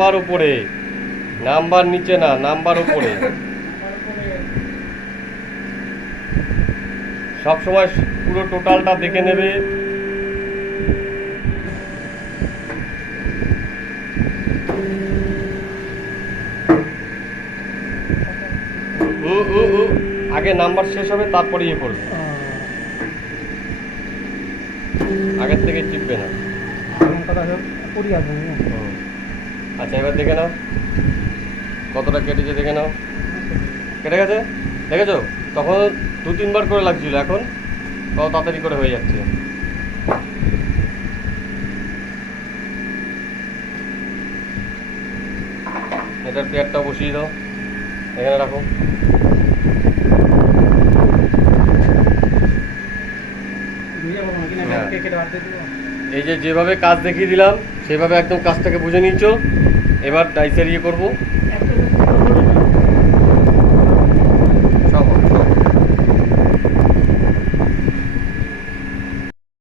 Number উপরে, number নিচে না, নাম্বার উপরে। সব সময় পুরো টোটালটা দেখে নেবে। আগে নাম্বার শেষ হবে তারপরে ইয়ে করবে, আগের থেকে চিপবে না। আচ্ছা এবার দেখে নাও কতটা কেটেছে, দেখে নাও। কেটে গেছে, দেখেছো? তখন 2-3 বার করে লাগছিল, এখন কত তাড়াতাড়ি করে হয়ে যাচ্ছে। এটার পেয়ারটা বসিয়ে দাও, এখানে রাখো। এই যে যেভাবে কাজ দেখিয়ে দিলাম সেভাবে একদম কাজটাকে বুঝে নিচ্ছ। এবার ডাইসের ইয়ে করবো।